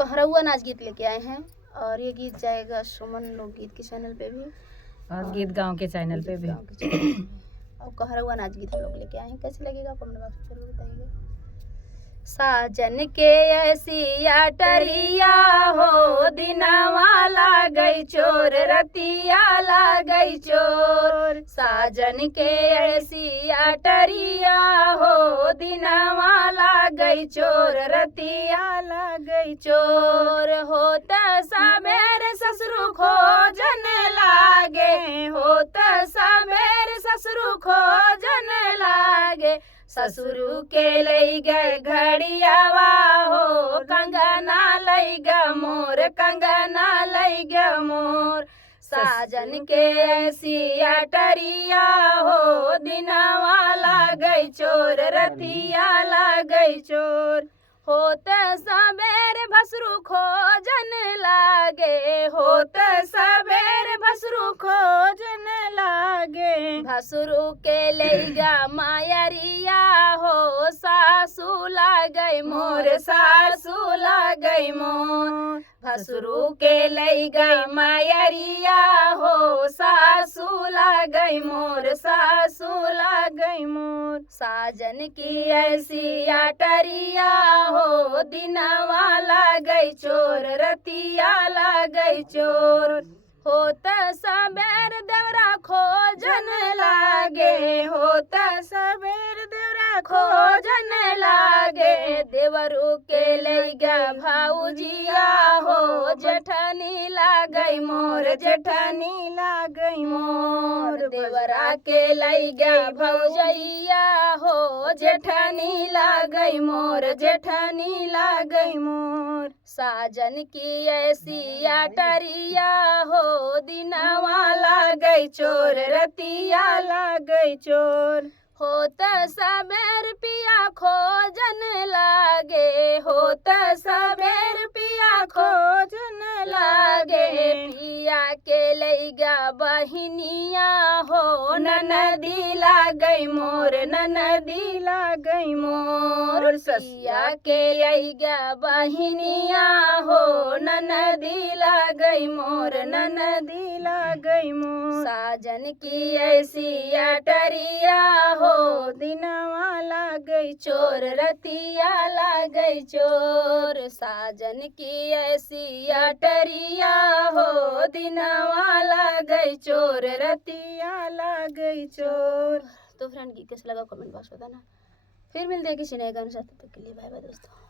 कहरौआ नाच गीत लेके आए हैं और ये गीत जाएगा सुमन लोकगीत के चैनल पे भी और गीत गांव के चैनल पे भी। और कहरौआ नाच गीत हम लोग लेके आए हैं। कैसे लगेगा कमेंट बॉक्स में जरूर बताइएगा। साजन के ऐसी आटरिया हो दिनवा ला गई चोर रतिया ला गई चोर। साजन के ऐसी आटरिया हो दिनवा ला गई चोर रतिया ला गई चोर। होता सबेर ससुर खोजन लागे होता सबेर ससुर खोजन लागे। ससुरु के लई गए घड़ियावा हो कंगना लई ग मोर कंगना लई ग मोर। साजन के ऐसी अटरिया हो दिनवा ला गई चोर रतिया ला गई चोर। होते सबेर भसरू खोजन लागे होते सबेर भसरू खोजन लागे। भसरू के लेगा मायरिया हो सासू ला गई मोर सासू ला गई मोर। भसरू के लई गई मायरिया हो सासू ला गई मोर सासू ला गई मोर। साजन की ऐसी अटरिया हो दिनवा ला गई चोर रतिया ला गई चोर। होता सबेर देवरा खोजन लागे होता सबेर देवरा खोजन लागे। देवरू के लैगा भाऊजिया हो जेठनी ला गई मोर जेठनी ला गई मोर। देवरा के लैगा भौजैया हो जेठनी ला गई मोर जेठनी ला गई मोर। साजन की ऐसी अटरिया हो दिनवा ला गई चोर रतिया ला गई चोर। होता सबेर पिया खोजन लागे होता सबेर पिया खोजन लागे। पिया के लैगा बहिनिया हो ननदी ला गई मोर ननदी ला गई मोर। पिया के लैगा बहिनिया हो ननदी ला गई मोर ननदी ला गई मोर। साजन की ऐसी अटरिया हो दिनवा ला गई चोर रतिया ला गई चोर। साजन की ऐसी अटरिया हो दिनवा ला गई चोर रतिया ला गई चोर। तो फ्रेंड गीत कैसा लगा कमेंट बॉक्स बताना। फिर मिलते हैं किसी नए गाने साथ, तब तक के लिए बाय बाय दोस्तों।